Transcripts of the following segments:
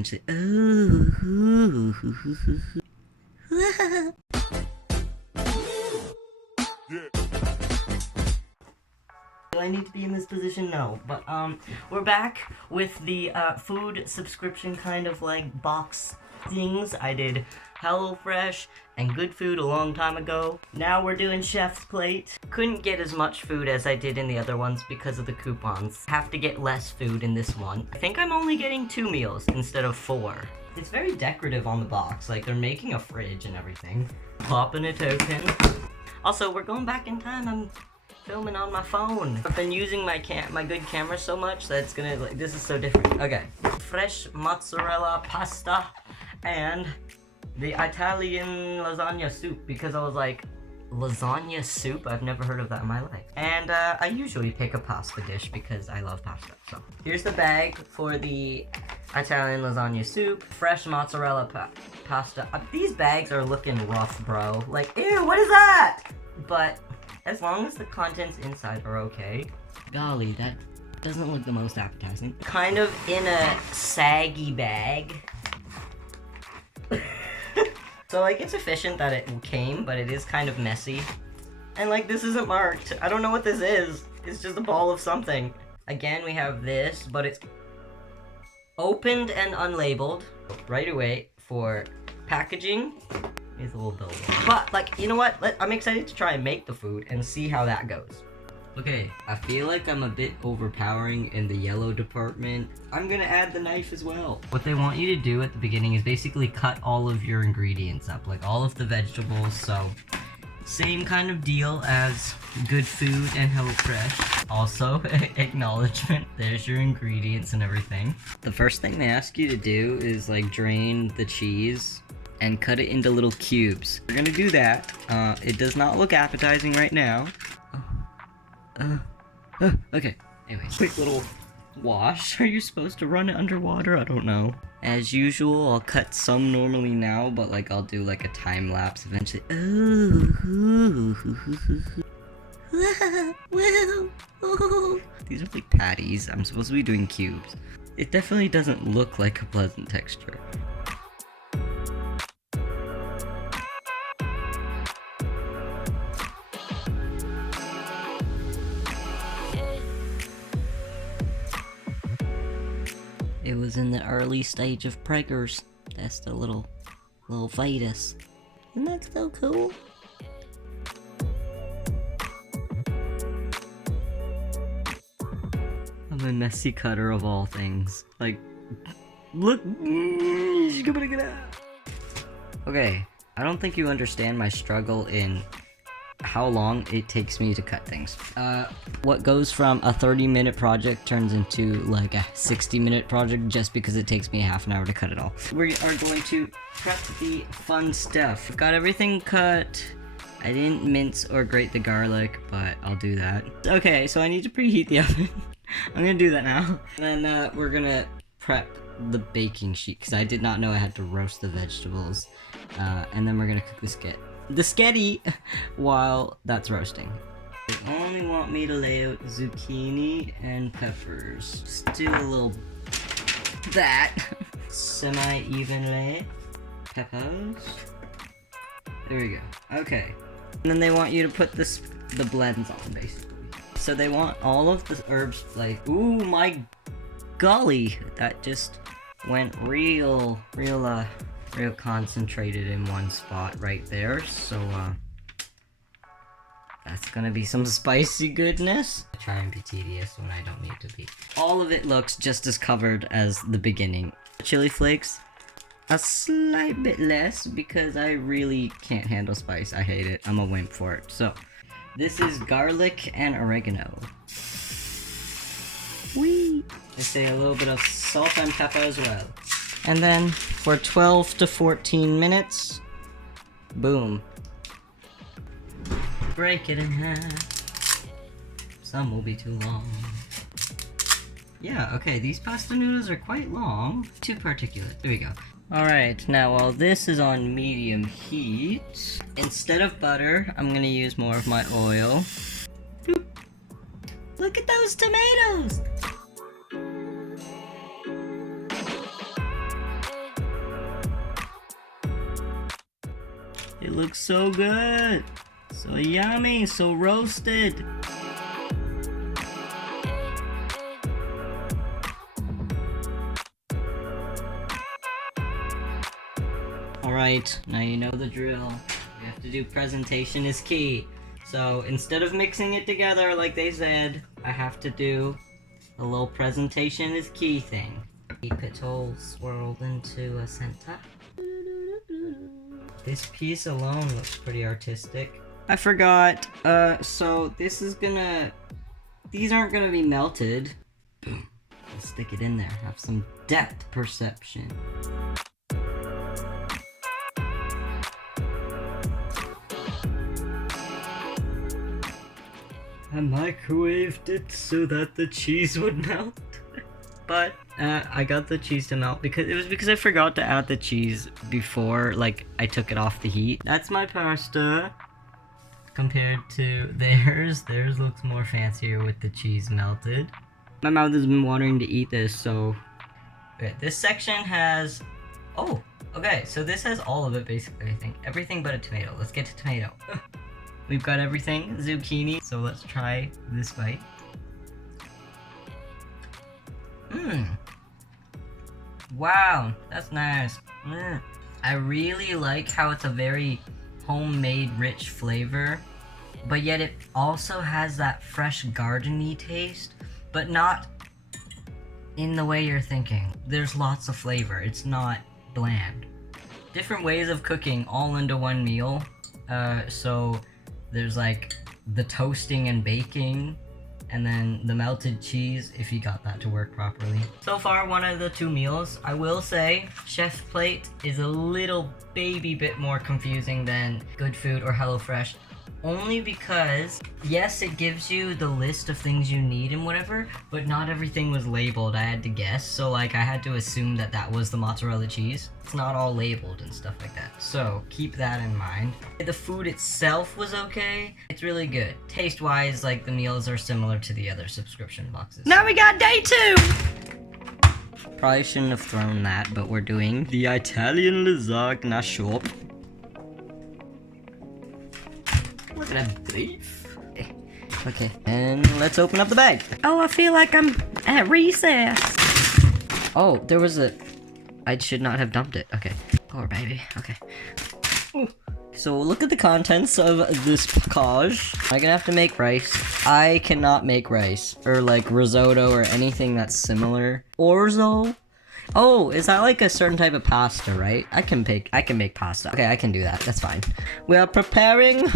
Ooh. Do I need to be in this position? No. But, we're back with the, food subscription kind of, like, box things. I did HelloFresh and Good Food a long time ago. Now we're doing Chef's Plate. Couldn't get as much food as I did in the other ones because of the coupons. Have to get less food in this one. I think I'm only getting 2 meals instead of 4. It's very decorative on the box. Like, they're making a fridge and everything. Popping a token. Also, we're going back in time. I'm filming on my phone. I've been using my good camera so much that it's gonna, like, this is so different. Okay. Fresh mozzarella pasta and the Italian lasagna soup, because I was like, lasagna soup? I've never heard of that in my life. And I usually pick a pasta dish because I love pasta. So here's the bag for the Italian lasagna soup. Fresh mozzarella pasta. These bags are looking rough, bro. Like, ew, what is that? But as long as the contents inside are okay. Golly, that doesn't look the most appetizing. Kind of in a saggy bag. So, like, it's efficient that it came, but it is kind of messy. And, like, this isn't marked. I don't know what this is. It's just a ball of something. Again, we have this, but it's opened and unlabeled right away for packaging. It's a little dull. But, like, you know what? I'm excited to try and make the food and see how that goes. Okay, I feel like I'm a bit overpowering in the yellow department. I'm gonna add the knife as well. What they want you to do at the beginning is basically cut all of your ingredients up, like all of the vegetables, so same kind of deal as Good Food and HelloFresh. Also, acknowledgement, there's your ingredients and everything. The first thing they ask you to do is, like, drain the cheese and cut it into little cubes. We're gonna do that. It does not look appetizing right now. Okay. Anyways, quick little wash. Are you supposed to run it underwater? I don't know. As usual, I'll cut some normally now, but, like, I'll do, like, a time lapse eventually. These are like patties. I'm supposed to be doing cubes. It definitely doesn't look like a pleasant texture. It was in the early stage of preggers. That's the little fetus. Isn't that so cool? I'm a messy cutter of all things. Like, look. Okay, I don't think you understand my struggle in how long it takes me to cut things. What goes from a 30-minute project turns into like a 60-minute project just because it takes me half an hour to cut it all. We are going to prep the fun stuff. Got everything cut. I didn't mince or grate the garlic, but I'll do that. Okay, so I need to preheat the oven. I'm gonna do that now. And then we're gonna prep the baking sheet because I did not know I had to roast the vegetables. And then we're gonna cook the sketty while that's roasting. They only want me to lay out zucchini and peppers. Just do a little that semi-evenly. Peppers. There we go. Okay. And then they want you to put the blends on, basically. So they want all of the herbs, like, ooh my golly, that just went real concentrated in one spot right there. So that's gonna be some spicy goodness. I try and be tedious when I don't need to be. All of it looks just as covered as the beginning. Chili flakes, a slight bit less because I really can't handle spice. I hate it. I'm a wimp for it. So this is garlic and oregano. Whee! I say a little bit of salt and pepper as well. And then for 12 to 14 minutes, boom. Break it in half. Some will be too long. Yeah, okay, these pasta noodles are quite long. Too particulate. There we go. Alright, now while this is on medium heat, instead of butter, I'm gonna use more of my oil. Boop. Look at those tomatoes! It looks so good. So yummy, so roasted. Alright, now you know the drill. We have to do presentation is key. So instead of mixing it together like they said, I have to do a little presentation is key thing. Keep it all swirled into a center. This piece alone looks pretty artistic. I forgot, so this is gonna... These aren't gonna be melted. Boom. I'll stick it in there, have some depth perception. I microwaved it so that the cheese would melt. But I got the cheese to melt because I forgot to add the cheese before, like, I took it off the heat. That's my pasta compared to theirs. Theirs looks more fancier with the cheese melted. My mouth has been wanting to eat this, so... Okay, this section has... Oh, okay, so this has all of it basically, I think. Everything but a tomato. Let's get to tomato. We've got everything, zucchini, so let's try this bite. Mmm. Wow, that's nice. I really like how it's a very homemade, rich flavor, but yet it also has that fresh garden-y taste, but not in the way you're thinking. There's lots of flavor, it's not bland. Different ways of cooking all into one meal, so there's like the toasting and baking, and then the melted cheese, if you got that to work properly. So far, one of the two meals. I will say, Chef's Plate is a little baby bit more confusing than Good Food or HelloFresh. Only because, yes, it gives you the list of things you need and whatever, but not everything was labeled. I had to guess, so like I had to assume that that was the mozzarella cheese. It's not all labeled and stuff like that, so keep that in mind. The food itself was okay. It's really good. Taste-wise, like the meals are similar to the other subscription boxes. Now we got day 2! Probably shouldn't have thrown that, but we're doing the Italian lasagna shop. Look at that beef. Okay, and let's open up the bag. Oh, I feel like I'm at recess. Oh, there was a... I should not have dumped it. Okay. Poor baby. Okay. Ooh. So look at the contents of this package. I'm gonna have to make rice. I cannot make rice. Or like risotto or anything that's similar. Orzo? Oh, is that like a certain type of pasta, right? I can make pasta. Okay, I can do that. That's fine. We are preparing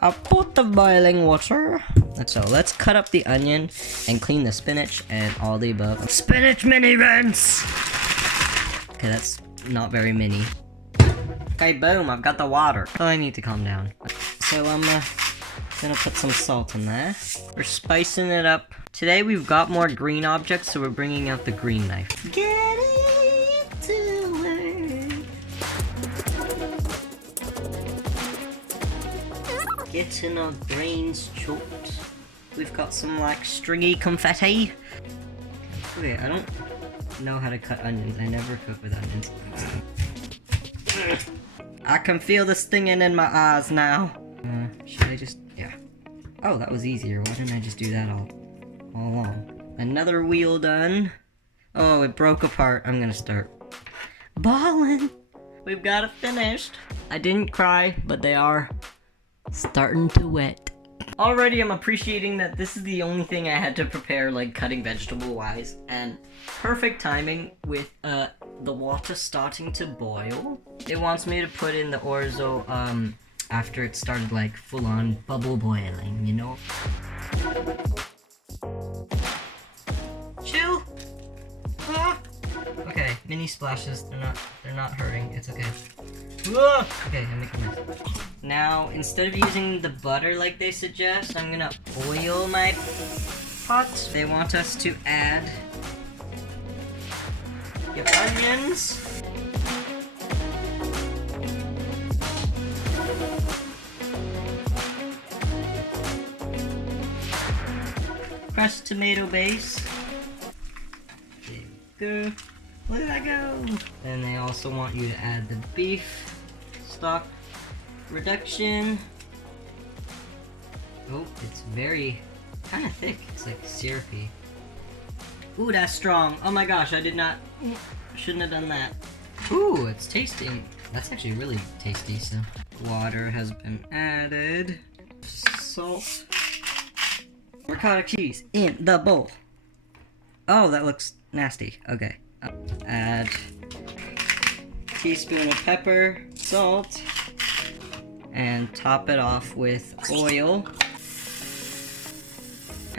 a pot of boiling water. So let's cut up the onion and clean the spinach and all the above. Spinach mini rinse! Okay, that's not very mini. Okay, boom, I've got the water. Oh, I need to calm down. So I'm gonna put some salt in there. We're spicing it up. Today we've got more green objects, so we're bringing out the green knife. Get into it. Getting our grains chopped. We've got some like stringy confetti. Okay, I don't know how to cut onions. I never cook with onions. I can feel the stinging in my eyes now. Should I just... yeah. Oh, that was easier. Why didn't I just do that all along? Another wheel done. Oh, it broke apart. I'm gonna start bawling. We've got it finished. I didn't cry, but they are starting to wet. Already I'm appreciating that this is the only thing I had to prepare, like cutting vegetable wise, and perfect timing with the water starting to boil. It wants me to put in the orzo after it started like full on bubble boiling, you know? Chill. Okay, mini splashes, they're not hurting, it's okay. Okay, I'm making a mess. Now, instead of using the butter like they suggest, I'm gonna oil my pot. They want us to add your onions. Crushed tomato base. There we go. Where did I go? And they also want you to add the beef stock. reduction. Oh, it's very kind of thick. It's like syrupy. Ooh, that's strong. Oh my gosh, shouldn't have done that. Ooh, it's tasting. That's actually really tasty, so. Water has been added. Salt. Ricotta cheese in the bowl. Oh, that looks nasty. Okay. Add teaspoon of pepper, salt, and top it off with oil.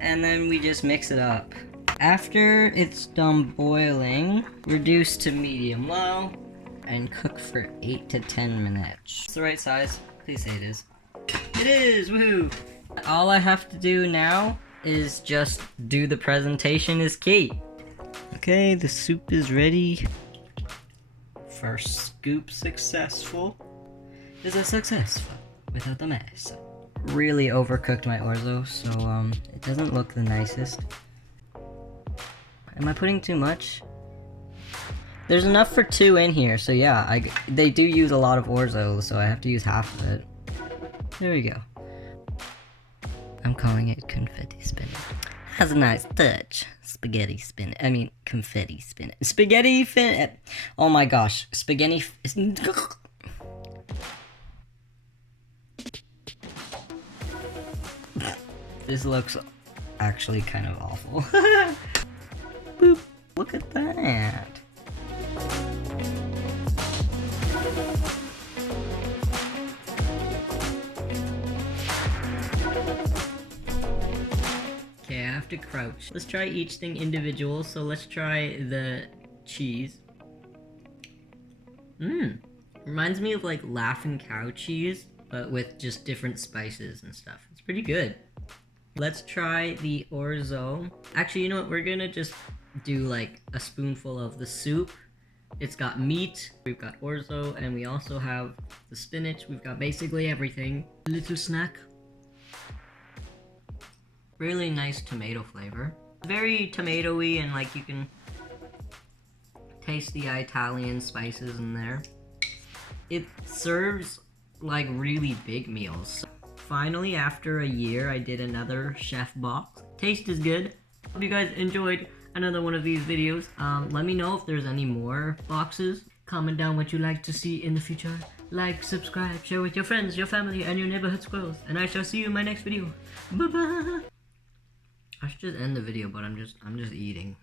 And then we just mix it up. After it's done boiling, reduce to medium low and cook for 8 to 10 minutes. It's the right size. Please say it is. It is! Woohoo! All I have to do now is just do the presentation is key. Okay, the soup is ready. First scoop successful. Is a success without the mess. Really overcooked my orzo, so it doesn't look the nicest. Am I putting too much? There's enough for 2 in here, so yeah, they do use a lot of orzo, so I have to use half of it. There we go. I'm calling it confetti spinach. Has a nice touch. Spaghetti spinach. I mean, confetti spinach. Spaghetti fin. Oh my gosh, spaghetti. This looks actually kind of awful. Boop. Look at that. Okay, I have to crouch. Let's try each thing individual. So let's try the cheese. Reminds me of like Laughing Cow cheese, but with just different spices and stuff. It's pretty good. Let's try the orzo. Actually, you know what? We're gonna just do like a spoonful of the soup. It's got meat, we've got orzo, and we also have the spinach. We've got basically everything. A little snack. Really nice tomato flavor. Very tomatoey, and like you can taste the Italian spices in there. It serves like really big meals. Finally, after a year, I did another chef box. Taste is good. Hope you guys enjoyed another one of these videos. Let me know if there's any more boxes. Comment down what you'd like to see in the future. Like, subscribe, share with your friends, your family, and your neighborhood squirrels. And I shall see you in my next video. Bye bye. I should just end the video, but I'm just eating.